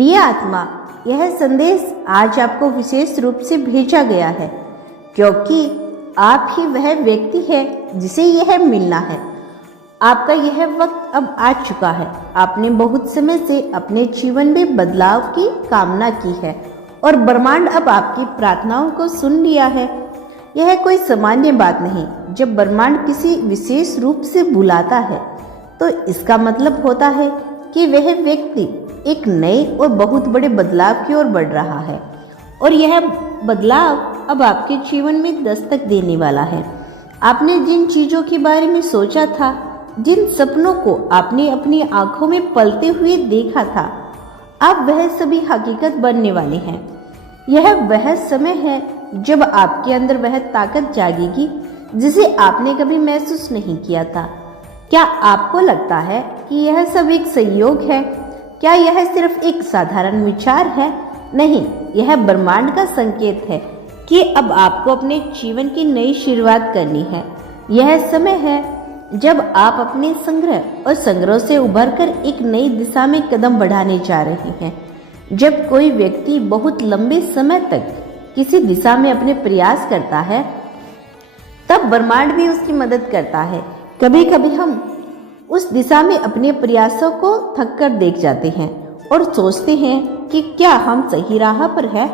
प्रिय आत्मा, यह संदेश आज आपको विशेष रूप से भेजा गया है क्योंकि आप ही वह व्यक्ति है जिसे यह मिलना है। आपका यह वक्त अब आ चुका है। आपने बहुत समय से अपने जीवन में बदलाव की कामना की है और ब्रह्मांड अब आपकी प्रार्थनाओं को सुन लिया है। यह कोई सामान्य बात नहीं। जब ब्रह्मांड किसी विशेष रूप से बुलाता है तो इसका मतलब होता है कि वह व्यक्ति एक नए और बहुत बड़े बदलाव की ओर बढ़ रहा है और यह बदलाव अब आपके जीवन में दस्तक देने वाला है। आपने जिन चीजों के बारे में सोचा था, जिन सपनों को आपने अपनी आंखों में पलते हुए देखा था, अब वह सभी हकीकत बनने वाले हैं। यह वह समय है जब आपके अंदर वह ताकत जागेगी जिसे आपने कभी महसूस नहीं किया था। क्या आपको लगता है कि यह सब एक संयोग है? क्या यह सिर्फ एक साधारण विचार है? नहीं, यह ब्रह्मांड का संकेत है कि अब आपको अपने जीवन की नई शुरुआत करनी है। यह समय है जब आप अपने संग्रह और संग्रह से उभरकर एक नई दिशा में कदम बढ़ाने जा रहे हैं। जब कोई व्यक्ति बहुत लंबे समय तक किसी दिशा में अपने प्रयास करता है, तब ब्रह्मांड भी उसकी मदद करता है। कभी कभी हम उस दिशा में अपने प्रयासों को थक कर देख जाते हैं और सोचते हैं कि क्या हम सही राह पर हैं,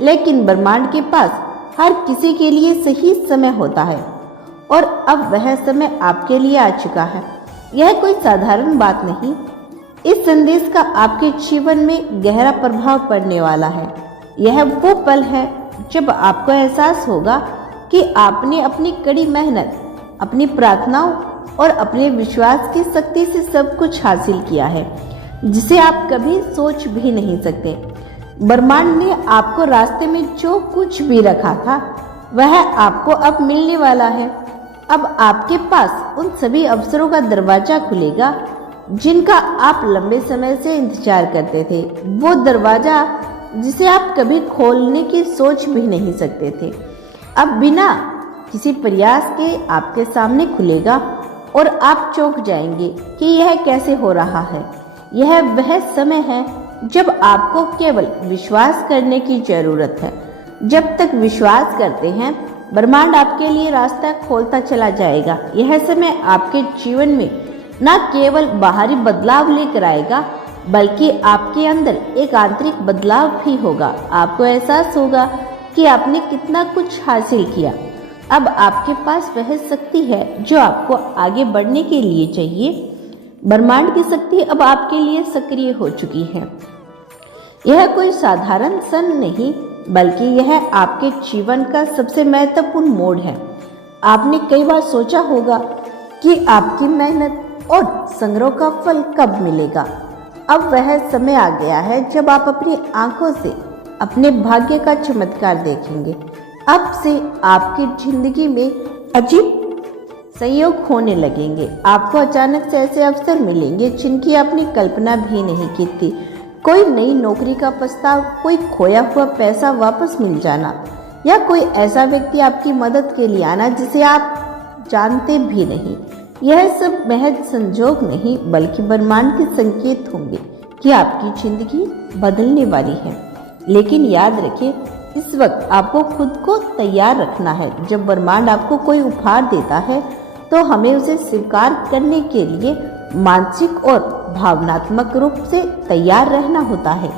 लेकिन ब्रह्मांड के पास हर किसी के लिए सही समय होता है और अब वह समय आपके लिए आ चुका है। यह कोई साधारण बात नहीं। इस संदेश का आपके जीवन में गहरा प्रभाव पड़ने वाला है। यह वो पल है जब आपको एहसास होगा कि आपने अपनी कड़ी मेहनत, अपनी प्रार्थनाओं और अपने विश्वास की शक्ति से सब कुछ हासिल किया है जिसे आप कभी सोच भी नहीं सकते। ब्रह्मांड ने आपको रास्ते में जो कुछ भी रखा था वह आपको अब मिलने वाला है। अब आपके पास उन सभी अवसरों का दरवाजा खुलेगा जिनका आप लंबे समय से इंतजार करते थे। वो दरवाजा जिसे आप कभी खोलने की सोच भी नहीं सकते थे, अब बिना किसी प्रयास के आपके सामने खुलेगा और आप चौंक जाएंगे कि यह कैसे हो रहा है। यह वह समय है जब आपको केवल विश्वास करने की जरूरत है। जब तक विश्वास करते हैं, ब्रह्मांड आपके लिए रास्ता खोलता चला जाएगा। यह समय आपके जीवन में न केवल बाहरी बदलाव लेकर आएगा, बल्कि आपके अंदर एक आंतरिक बदलाव भी होगा। आपको एहसास होगा कि आपने कितना कुछ हासिल किया। अब आपके पास वह शक्ति है जो आपको आगे बढ़ने के लिए चाहिए। ब्रह्मांड की शक्ति अब आपके लिए सक्रिय हो चुकी है। यह कोई साधारण क्षण नहीं, बल्कि यह आपके जीवन का सबसे महत्वपूर्ण मोड़ है। आपने कई बार सोचा होगा कि आपकी मेहनत और संग्रह का फल कब मिलेगा। अब वह समय आ गया है जब आप अपनी आंखों से अपने भाग्य का चमत्कार देखेंगे। अब से आपकी जिंदगी में अजीब संयोग होने लगेंगे। आपको अचानक से ऐसे अवसर मिलेंगे जिनकी आपने कल्पना भी नहीं की थी। कोई नई नौकरी का प्रस्ताव, कोई खोया हुआ पैसा वापस मिल जाना, या कोई ऐसा व्यक्ति आपकी मदद के लिए आना जिसे आप जानते भी नहीं। यह सब महज संजोग नहीं, बल्कि ब्रह्मांड के संकेत होंगे कि आपकी जिंदगी बदलने वाली है। लेकिन याद रखिए, इस वक्त आपको खुद को तैयार रखना है। जब ब्रह्मांड आपको कोई उपहार देता है तो हमें उसे स्वीकार करने के लिए मानसिक और भावनात्मक रूप से तैयार रहना होता है।